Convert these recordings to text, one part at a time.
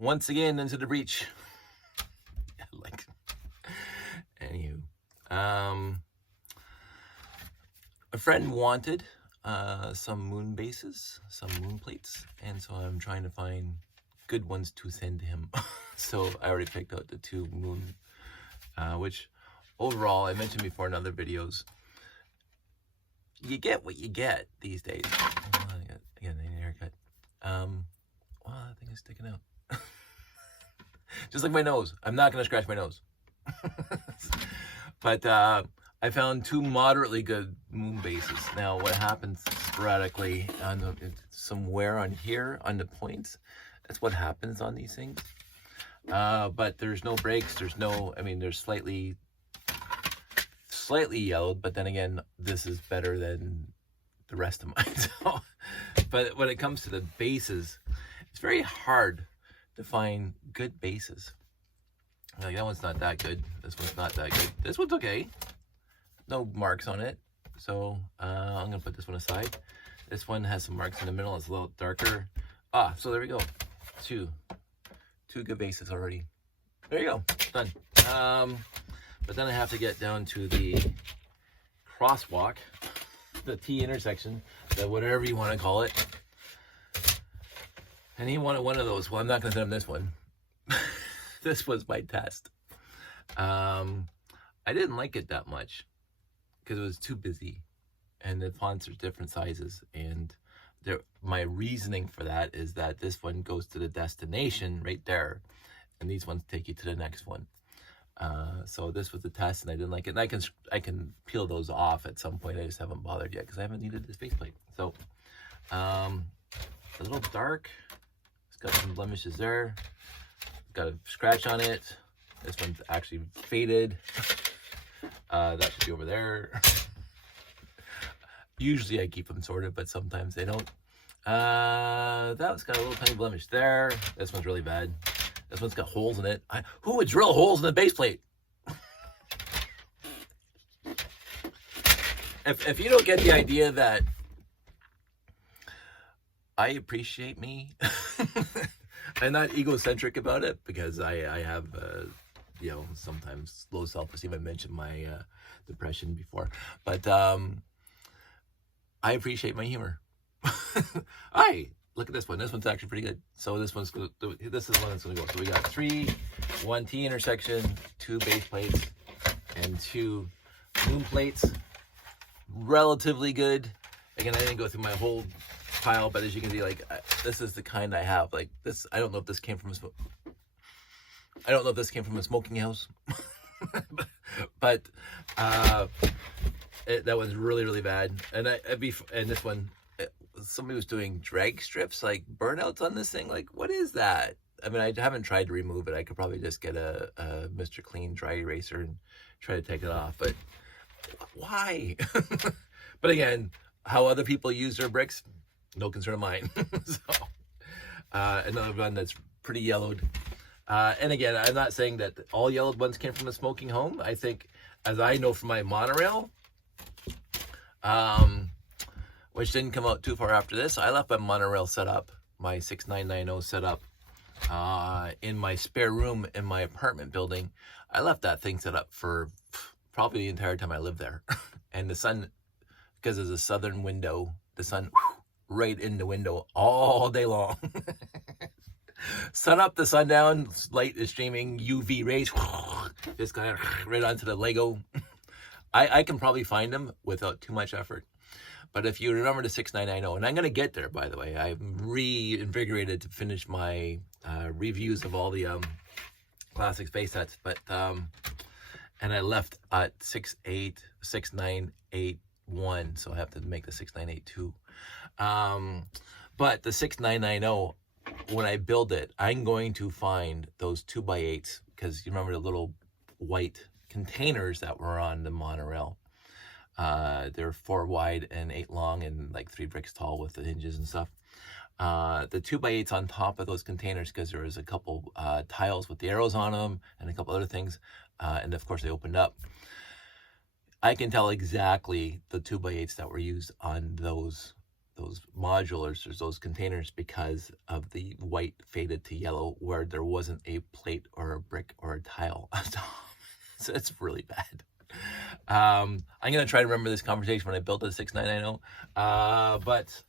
once again into the breach. Like, anywho, a friend wanted some moon bases, some moon plates, and so I'm trying to find good ones to send to him. So I already picked out the 2 moon, which overall, I mentioned before in other videos, you get what you get these days. Oh, again, I need a haircut. Wow, that thing is sticking out. Just like my nose. I'm not going to scratch my nose. But I found 2 moderately good moon bases. Now, what happens sporadically on some wear on here on the points, that's what happens on these things. But there's no breaks. There's no, I mean, there's slightly yellowed, but then again, this is better than the rest of mine. So, but when it comes to the bases, it's very hard to find good bases. Like, that one's not that good. This one's not that good. This one's okay. No marks on it. So I'm gonna put this one aside. This one has some marks in the middle. It's a little darker. So there we go. Two good bases already. There you go. Done. But then I have to get down to the crosswalk, the T intersection, the whatever you want to call it. And he wanted one of those. Well, I'm not going to send him this one. This was my test. I didn't like it that much because it was too busy, and the fonts are different sizes. And my reasoning for that is that this one goes to the destination right there, and these ones take you to the next one. So this was the test, and I didn't like it. And I can peel those off at some point. I just haven't bothered yet because I haven't needed this faceplate. So a little dark. It's got some blemishes there. Got a scratch on it. This one's actually faded. That should be over there. Usually I keep them sorted, but sometimes they don't. That one's got a little tiny blemish there. This one's really bad. This one's got holes in it. Who would drill holes in the base plate? If you don't get the idea that I appreciate me, I'm not egocentric about it because I have, sometimes low self-esteem. I mentioned my depression before, but I appreciate my humor. Look at this one. This one's actually pretty good. So this is the one that's going to go. So we got 3, 1 T intersection, 2 base plates, and 2 moon plates. Relatively good. Again, I didn't go through my whole pile, but as you can see, like, this is the kind I have. Like this, I don't know if this came from a smoking house, but that one's really, really bad. And and this one, somebody was doing drag strips, like burnouts on this thing. Like, what is that? I mean, I haven't tried to remove it. I could probably just get a Mr. Clean dry eraser and try to take it off. But why? But again, how other people use their bricks, no concern of mine. So another one that's pretty yellowed. And again, I'm not saying that all yellowed ones came from a smoking home. I think, as I know from my monorail, which didn't come out too far after this, I left my monorail set up, my 6990 set up, in my spare room in my apartment building. I left that thing set up for probably the entire time I lived there. And the sun, because there's a southern window, the sun right in the window all day long. Sun up to sundown, light is streaming, UV rays, just kind of right onto the Lego. I can probably find them without too much effort. But if you remember the 6990, and I'm going to get there, by the way, I'm reinvigorated to finish my reviews of all the classic space sets. But and I left at 6981, so I have to make the 6982. But the 6990, when I build it, I'm going to find those 2x8s, because you remember the little white containers that were on the monorail. They're 4 wide and 8 long and like 3 bricks tall with the hinges and stuff. The 2x8s on top of those containers, because there was a couple tiles with the arrows on them and a couple other things, and of course they opened up. I can tell exactly the 2x8s that were used on those modulars, there's those containers, because of the white faded to yellow where there wasn't a plate or a brick or a tile on top. So it's really bad. I'm gonna try to remember this conversation when I built the 6990. But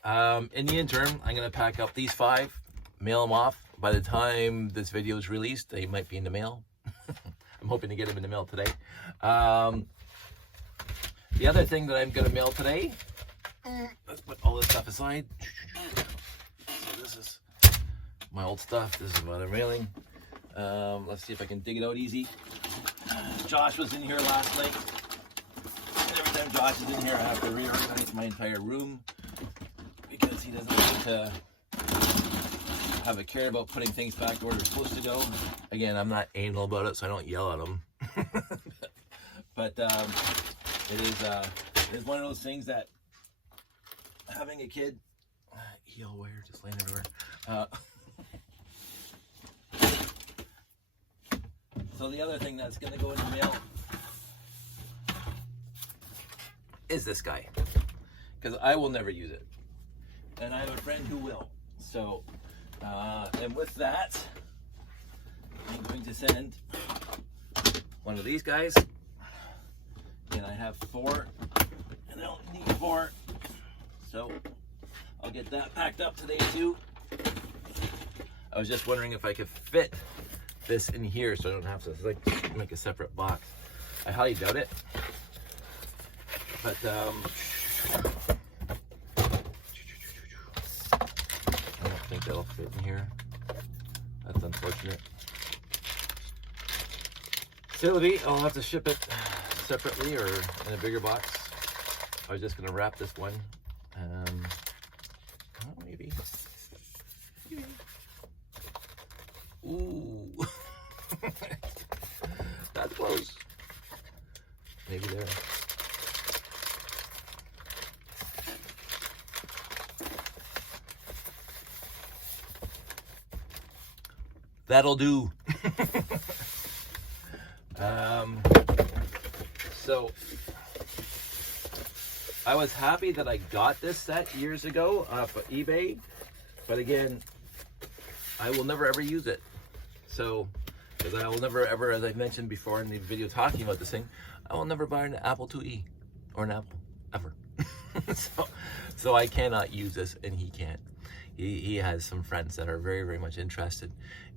in the interim, I'm gonna pack up these 5, mail them off. By the time this video is released, they might be in the mail. I'm hoping to get them in the mail today. The other thing that I'm gonna mail today, let's put all this stuff aside. So this is my old stuff. This is what I'm mailing. Let's see if I can dig it out easy. Josh was in here last night. And every time Josh is in here, I have to reorganize my entire room because he doesn't like to have a care about putting things back where they're supposed to go. Again, I'm not anal about it, so I don't yell at him. But it is one of those things that having a kid, heel wire just laying everywhere. So the other thing that's going to go in the mail is this guy, because I will never use it, and I have a friend who will. So, and with that, I'm going to send one of these guys, and I have 4, and I don't need 4, so I'll get that packed up today too. I was just wondering if I could fit this in here so I don't have to like make a separate box. I highly doubt it, but I don't think that'll fit in here. That's unfortunate. Facility, I'll have to ship it separately or in a bigger box. I was just gonna wrap this one. Oh, maybe. Ooh. That's close. Maybe there. That'll do. So I was happy that I got this set years ago off of eBay, but again, I will never ever use it. So, because I will never ever, as I mentioned before in the video talking about this thing, I will never buy an Apple IIe or an Apple ever. so I cannot use this, and he can't. He has some friends that are very, very much interested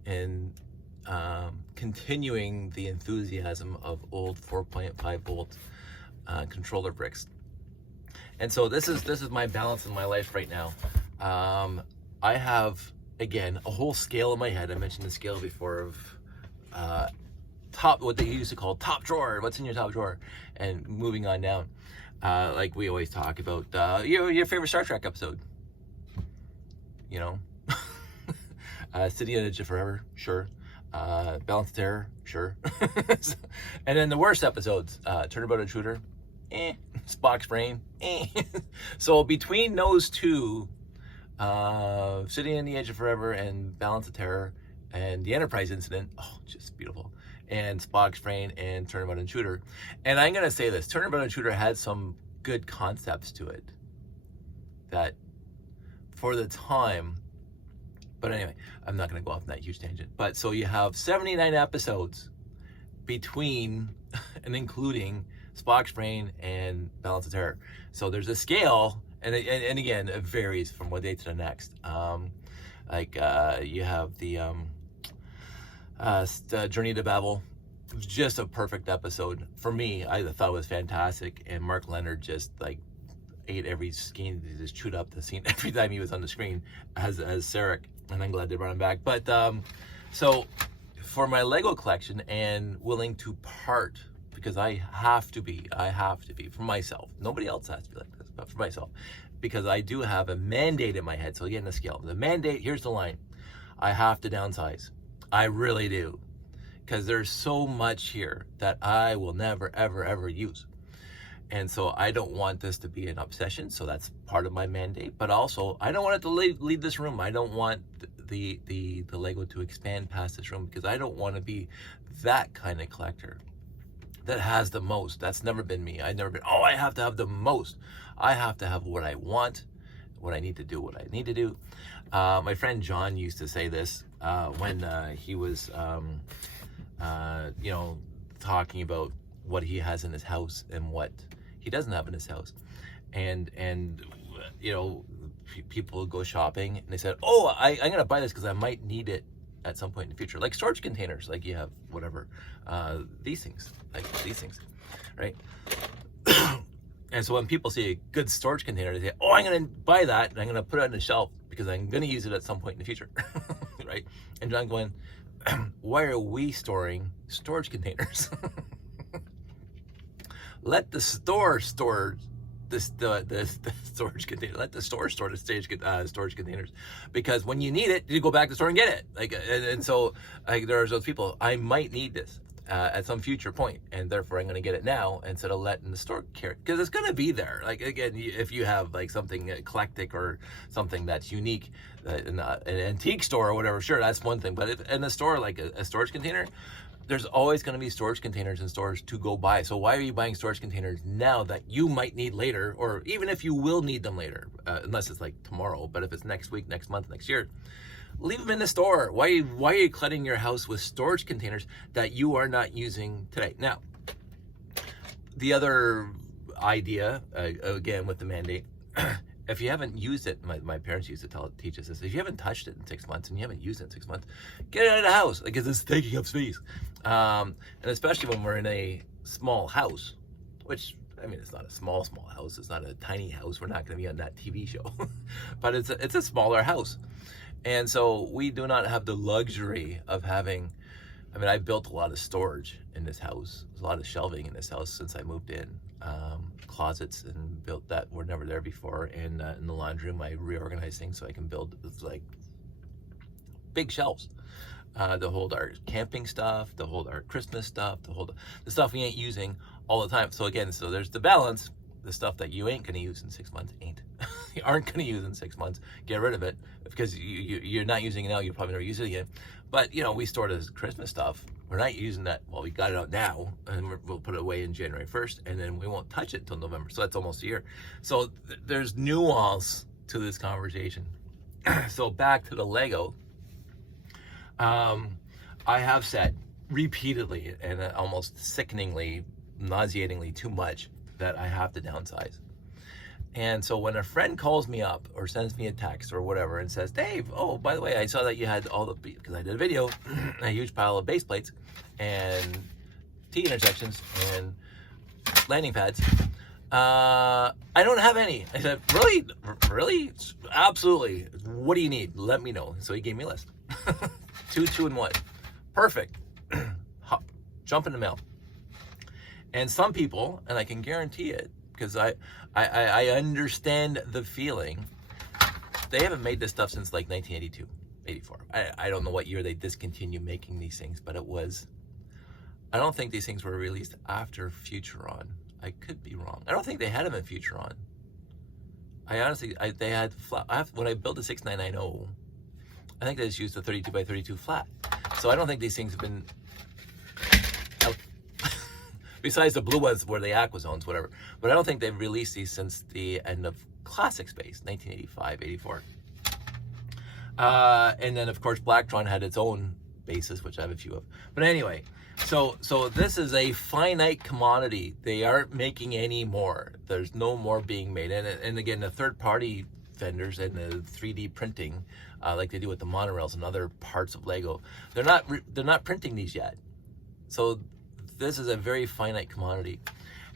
in continuing the enthusiasm of old 4.5 volt controller bricks. And so this is my balance in my life right now. I have, again, a whole scale in my head. I mentioned the scale before of top, what they used to call top drawer. What's in your top drawer? And moving on down, like we always talk about your favorite Star Trek episode. You know, City on the Edge of Forever, sure. Balance of Terror, sure. And then the worst episodes, Turnabout Intruder, Spock's Brain, So between those two, City on the Edge of Forever and Balance of Terror and the Enterprise incident, oh, just beautiful, and Spock's Brain and Turnabout Intruder. And I'm going to say this, Turnabout Intruder had some good concepts to it that for the time, but anyway, I'm not going to go off on that huge tangent. But so you have 79 episodes between and including Spock's Brain and Balance of Terror. So there's a scale, and again, it varies from one day to the next. You have the Journey to Babel, just a perfect episode for me. I thought it was fantastic, and Mark Leonard just like ate every scene. He just chewed up the scene every time he was on the screen as Sarek, and I'm glad they brought him back. But so for my Lego collection, and willing to part, because I have to be for myself. Nobody else has to be like this, but for myself, because I do have a mandate in my head. So again, the scale, the mandate, here's the line: I have to downsize. I really do, because there's so much here that I will never ever use. And so I don't want this to be an obsession, so that's part of my mandate. But also, I don't want it to leave this room. I don't want the Lego to expand past this room, because I don't want to be that kind of collector that has the most. That's never been me. I've never been, oh, I have to have the most. I have to have what I want, when I need to do what I need to do. My friend John used to say this when he was, talking about what he has in his house and what he doesn't have in his house. And people go shopping and they said, oh, I'm going to buy this because I might need it at some point in the future. Like storage containers, like you have whatever, these things, right? And so when people see a good storage container, they say, oh, I'm going to buy that and I'm going to put it on the shelf because I'm going to use it at some point in the future, right? And John going, why are we storing storage containers? Let the store store the storage container. Let the store store the storage containers, because when you need it, you go back to the store and get it. Like, and so there's those people. I might need this at some future point, and therefore I'm going to get it now instead of letting the store carry it, because it's going to be there. Like again, if you have like something eclectic or something that's unique, in an antique store or whatever, sure, that's one thing. But if in a store like a storage container, there's always going to be storage containers in stores to go buy. So why are you buying storage containers now that you might need later, or even if you will need them later, unless it's like tomorrow, but if it's next week, next month, next year, leave them in the store. Why are you cluttering your house with storage containers that you are not using today? Now, the other idea, again, with the mandate, if you haven't used it, my parents used to teach us this, if you haven't touched it in 6 months and you haven't used it in 6 months, get it out of the house, because it's taking up space. And especially when we're in a small house, which, I mean, it's not a small house, it's not a tiny house, we're not going to be on that TV show, but it's a smaller house. And so we do not have the luxury of having, I mean, I've built a lot of storage in this house. There's a lot of shelving in this house since I moved in. Closets, and built that were never there before. And in the laundry room, I reorganized things so I can build like big shelves to hold our camping stuff, to hold our Christmas stuff, to hold the stuff we ain't using all the time. So again, so there's the balance. The stuff that you ain't going to use in 6 months, you aren't going to use in 6 months, get rid of it, because you're not using it now, you'll probably never use it again. But we stored as Christmas stuff. We're not using that. Well, we got it out now, and we'll put it away in January 1st, and then we won't touch it until November. So that's almost a year. So there's nuance to this conversation. So back to the Lego. I have said repeatedly and almost sickeningly, nauseatingly too much that I have to downsize. And so when a friend calls me up or sends me a text or whatever and says, Dave, oh, by the way, I saw that you had because I did a video, a huge pile of base plates and T-intersections and landing pads. I don't have any. I said, really? Really? Absolutely. What do you need? Let me know. So he gave me a list. 2 and 1. Perfect. Jump in the mail. And some people, and I can guarantee it, because I understand the feeling, they haven't made this stuff since like 1982, 84. I don't know what year they discontinued making these things, but it was, I don't think these things were released after Futuron. I could be wrong. I don't think they had them in Futuron. I honestly, they had flat, when I built the 6990, I think they just used the 32 by 32 flat. So I don't think these things have been out. Besides the blue ones where the aqua zones, whatever. But I don't think they've released these since the end of Classic Space, 1985, 84. And then, of course, Blacktron had its own bases, which I have a few of. But anyway, so this is a finite commodity. They aren't making any more. There's no more being made. And again, the third-party vendors and the 3D printing, like they do with the monorails and other parts of Lego, they're not printing these yet. So this is a very finite commodity.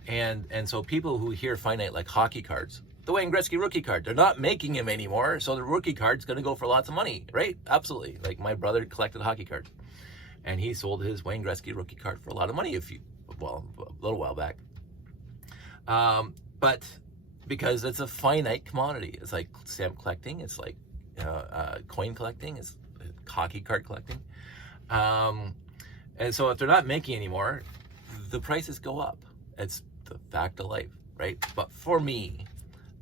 And so people who hear finite, like hockey cards, the Wayne Gretzky rookie card, they're not making them anymore, so the rookie card's going to go for lots of money, right? Absolutely. Like my brother collected hockey cards, and he sold his Wayne Gretzky rookie card for a lot of money a little while back. But because it's a finite commodity, it's like stamp collecting, it's like coin collecting, it's hockey card collecting. And so if they're not making anymore, the prices go up. It's the fact of life, right? But for me,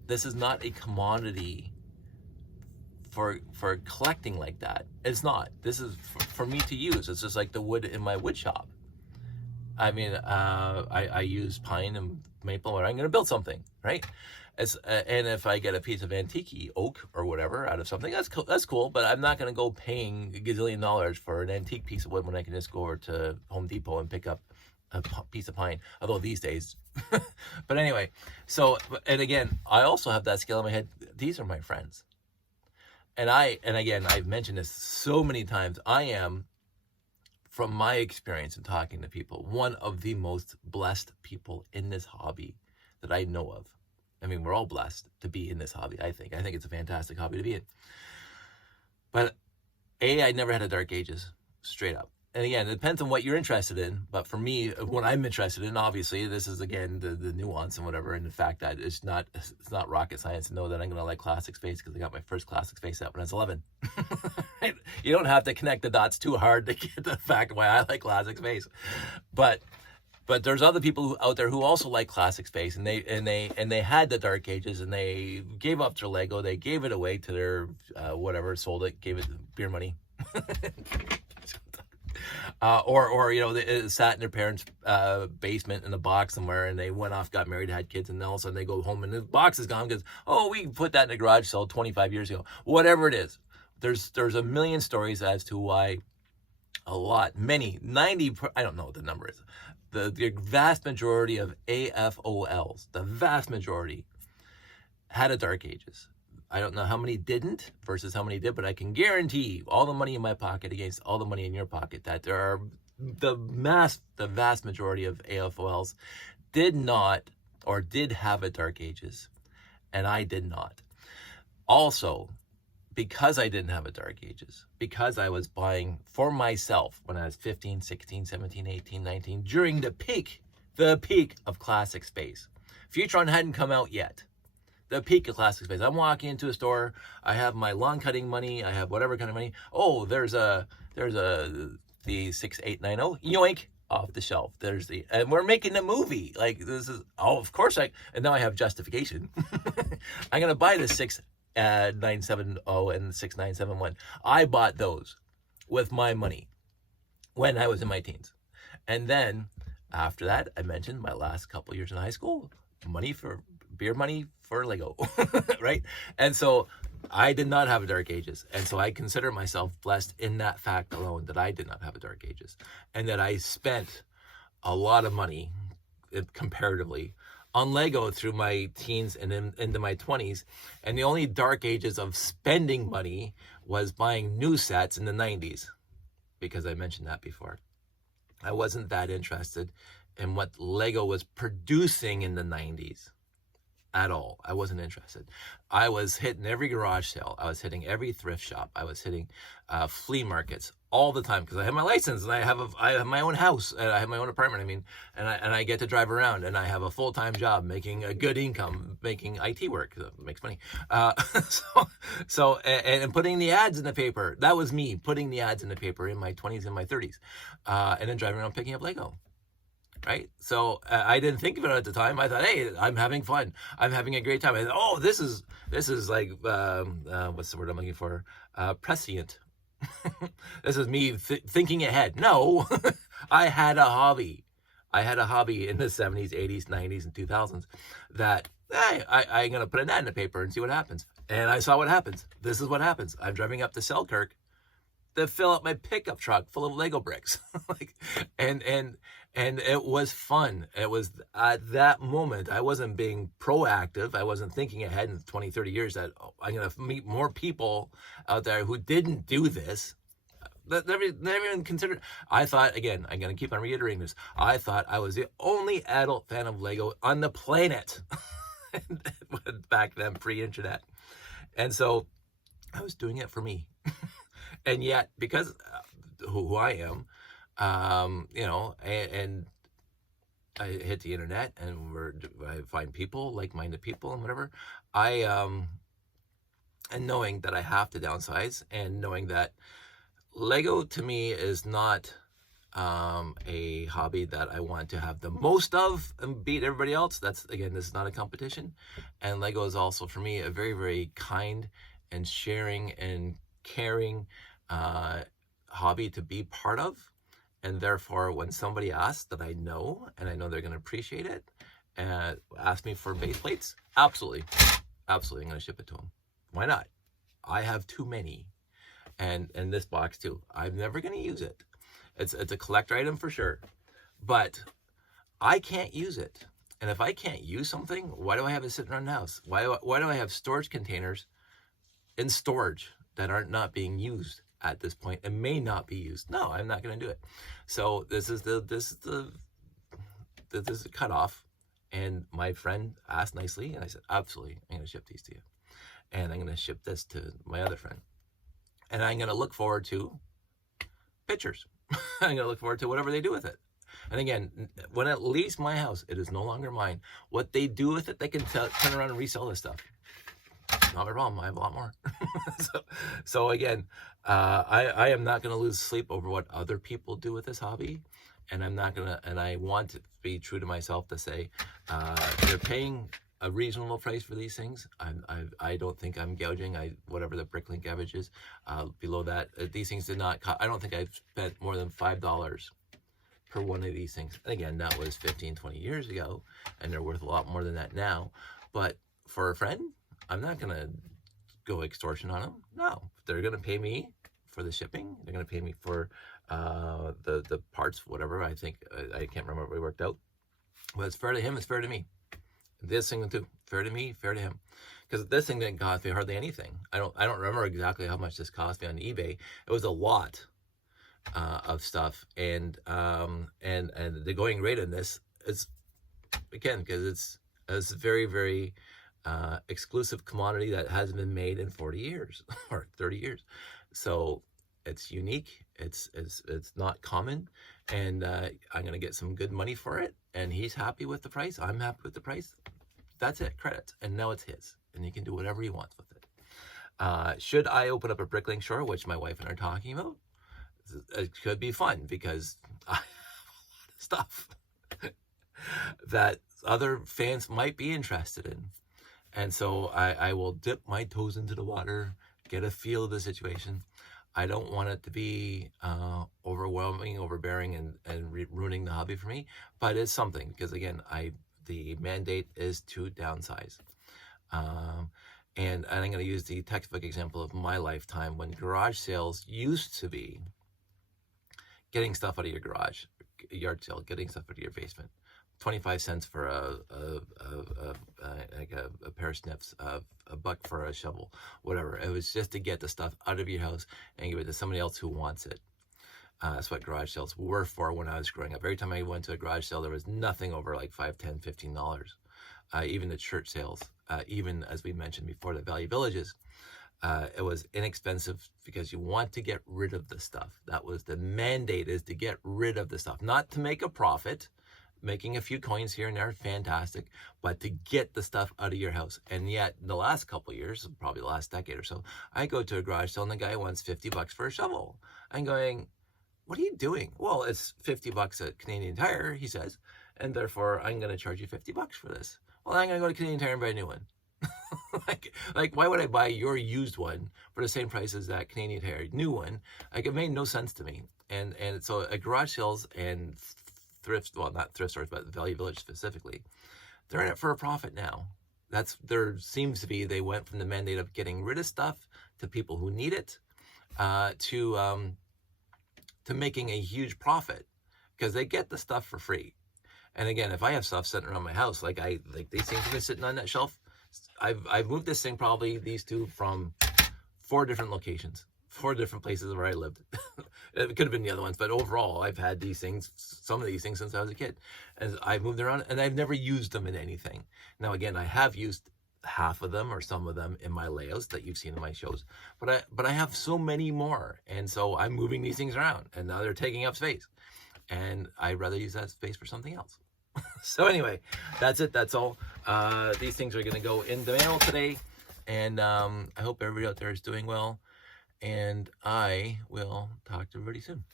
this is not a commodity for collecting like that. It's not. This is for me to use. It's just like the wood in my wood shop. I mean, I use pine and maple when I'm going to build something, right? And if I get a piece of antique oak or whatever out of something, that's cool. That's cool. But I'm not going to go paying a gazillion dollars for an antique piece of wood when I can just go over to Home Depot and pick up a piece of pine. Although these days, but anyway. So, and again, I also have that scale in my head. These are my friends, and again, I've mentioned this so many times. I am, from my experience in talking to people, one of the most blessed people in this hobby that I know of. I mean, we're all blessed to be in this hobby, I think. I think it's a fantastic hobby to be in. But I never had a dark ages, straight up. And again, it depends on what you're interested in. But for me, what I'm interested in, obviously, this is, again, the nuance and whatever, and the fact that it's not rocket science to know that I'm going to like classic space because I got my first classic space set when I was 11. You don't have to connect the dots too hard to get the fact why I like classic space. But there's other people out there who also like classic space, and they had the dark ages, and they gave up their Lego, they gave it away to their whatever, sold it, gave it beer money. Or you know, they sat in their parents' basement in a box somewhere, and they went off, got married, had kids, and all of a sudden they go home and the box is gone because, oh, we put that in a garage sale 25 years ago. Whatever it is, there's a million stories as to why many 90, I don't know what the number is. The vast majority of AFOLs, the vast majority, had a dark ages. I don't know how many didn't versus how many did, but I can guarantee all the money in my pocket against all the money in your pocket that there are the vast majority of AFOLs did not or did have a dark ages, and I did not. Also, because I didn't have a dark ages, because I was buying for myself when I was 15, 16, 17, 18, 19, during the peak of classic space. Futron hadn't come out yet. The peak of classic space. I'm walking into a store. I have my lawn cutting money. I have whatever kind of money. Oh, there's the 6890. Yoink, off the shelf. And we're making a movie. Like, this is, oh, of course and now I have justification. I'm going to buy the 6970 and 6971. I bought those with my money when I was in my teens. And then after that, I mentioned my last couple years in high school, beer money for Lego, right? And so I did not have a dark ages. And so I consider myself blessed in that fact alone, that I did not have a dark ages, and that I spent a lot of money comparatively on Lego through my teens and into my 20s. And the only dark ages of spending money was buying new sets in the 90s, because I mentioned that before. I wasn't that interested in what Lego was producing in the 90s at all. I wasn't interested. I was hitting every garage sale. I was hitting every thrift shop. I was hitting flea markets all the time because I have my license and I have my own house and I have my own apartment. I mean, and I get to drive around and I have a full-time job making a good income, making IT work. So it makes money. And putting the ads in the paper. That was me putting the ads in the paper in my 20s and my 30s, and then driving around picking up Lego. Right? So I didn't think of it at the time. I thought, hey, I'm having fun. I'm having a great time. I thought, oh, this is like, what's the word I'm looking for? Prescient. This is me thinking ahead. No, I had a hobby. I had a hobby in the 70s, 80s, 90s, and 2000s that, hey, I'm going to put an ad in the paper and see what happens. And I saw what happens. This is what happens. I'm driving up to Selkirk to fill up my pickup truck full of Lego bricks. And it was fun. It was at that moment, I wasn't being proactive. I wasn't thinking ahead in 20, 30 years that I'm going to meet more people out there who didn't do this. Never even considered. I thought, again, I'm going to keep on reiterating this. I thought I was the only adult fan of Lego on the planet. Back then, pre-internet. And so I was doing it for me. And yet, because who I am, and I hit the internet and I find people, like-minded people and whatever, and knowing that I have to downsize, and knowing that Lego to me is not a hobby that I want to have the most of and beat everybody else. This is not a competition. And Lego is also, for me, a very, very kind and sharing and caring hobby to be part of. And therefore, when somebody asks that I know, and I know they're going to appreciate it, and ask me for base plates, absolutely, absolutely, I'm going to ship it to them. Why not? I have too many, and this box too. I'm never going to use it. It's a collector item for sure, but I can't use it. And if I can't use something, why do I have it sitting around the house? Why do I have storage containers in storage that aren't not being used at this point and may not be used? No, I'm not going to do it. So this is the cutoff. And my friend asked nicely, and I said, absolutely, I'm going to ship these to you. And I'm going to ship this to my other friend. And I'm going to look forward to pictures. I'm going to look forward to whatever they do with it. And again, when it leaves my house, it is no longer mine. What they do with it, they can turn around and resell this stuff. Not my problem. I have a lot more. so again, I am not going to lose sleep over what other people do with this hobby. And I'm not going to, and I want to be true to myself to say, they're paying a reasonable price for these things. I don't think I'm gouging. Whatever the Bricklink average is, below that, these things did not cost. I don't think I've spent more than $5 per one of these things. And again, that was 15, 20 years ago, and they're worth a lot more than that now. But for a friend, I'm not going to go extortion on them. No, they're going to pay me for the shipping. They're going to pay me for the parts, whatever. I think, I can't remember what we worked out. But it's fair to him, it's fair to me. This thing too, fair to me, fair to him. Because this thing didn't cost me hardly anything. I don't remember exactly how much this cost me on eBay. It was a lot of stuff, and the going rate in this is, again, because it's a very, very exclusive commodity that hasn't been made in 40 years or 30 years. So it's unique. It's not common, and I'm gonna get some good money for it. And he's happy with the price. I'm happy with the price. That's it. Credits, and now it's his, and he can do whatever he wants with it. Should I open up a Bricklink store, which my wife and I are talking about? It could be fun because I have a lot of stuff that other fans might be interested in. And so I will dip my toes into the water, get a feel of the situation. I don't want it to be overwhelming, overbearing, and ruining the hobby for me. But it's something, because again, the mandate is to downsize. And I'm going to use the textbook example of my lifetime when garage sales used to be getting stuff out of your garage, yard sale, getting stuff out of your basement. 25 cents for a pair of snips, a buck for a shovel, whatever. It was just to get the stuff out of your house and give it to somebody else who wants it. That's what garage sales were for when I was growing up. Every time I went to a garage sale, there was nothing over like $5, $10, $15. Even the church sales, even as we mentioned before, the Value Villages, it was inexpensive because you want to get rid of the stuff. That was the mandate, is to get rid of the stuff, not to make a profit. Making a few coins here and there, fantastic, but to get the stuff out of your house. And yet, the last couple of years, probably the last decade or so, I go to a garage sale and the guy wants $50 for a shovel. I'm going, what are you doing? Well, it's $50 at Canadian Tire, he says, and therefore I'm going to charge you $50 for this. Well, I'm going to go to Canadian Tire and buy a new one. like, why would I buy your used one for the same price as that Canadian Tire new one? Like, it made no sense to me. And so at garage sales and thrift, well, not thrift stores, but Value Village specifically, they're in it for a profit now. There seems to be, they went from the mandate of getting rid of stuff to people who need it, to making a huge profit because they get the stuff for free. And again, if I have stuff sitting around my house, like these things have been sitting on that shelf. I've moved this thing, probably these two, from 4 different locations. 4 different places where I lived. It could have been the other ones, but overall, I've had these things, some of these things, since I was a kid. And I've moved around, and I've never used them in anything. Now, again, I have used half of them or some of them in my layouts that you've seen in my shows, but I have so many more, and so I'm moving these things around, and now they're taking up space, and I'd rather use that space for something else. So anyway, that's it. That's all. These things are going to go in the mail today, and I hope everybody out there is doing well. And I will talk to everybody soon.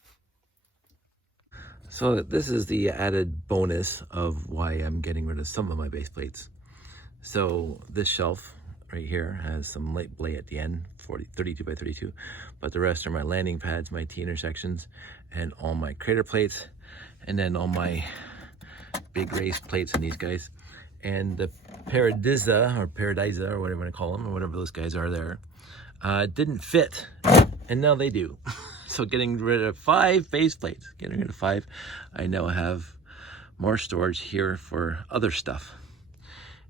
So this is the added bonus of why I'm getting rid of some of my base plates. So this shelf right here has some light blade at the end, 32 by 32, but the rest are my landing pads, my T-intersections, and all my crater plates, and then all my big race plates and these guys. And the Paradisa, or whatever you want to call them, or whatever those guys are there, didn't fit, and now they do. So getting rid of 5 base plates, getting rid of 5, I now have more storage here for other stuff.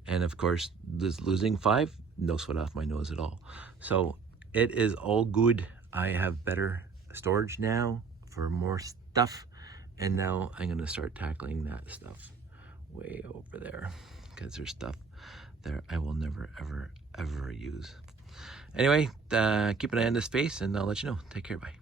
And of course, losing 5, no sweat off my nose at all. So it is all good. I have better storage now for more stuff. And now I'm gonna start tackling that stuff way over there, because there's stuff there I will never, ever, ever use. Anyway, keep an eye on this space, and I'll let you know. Take care, bye.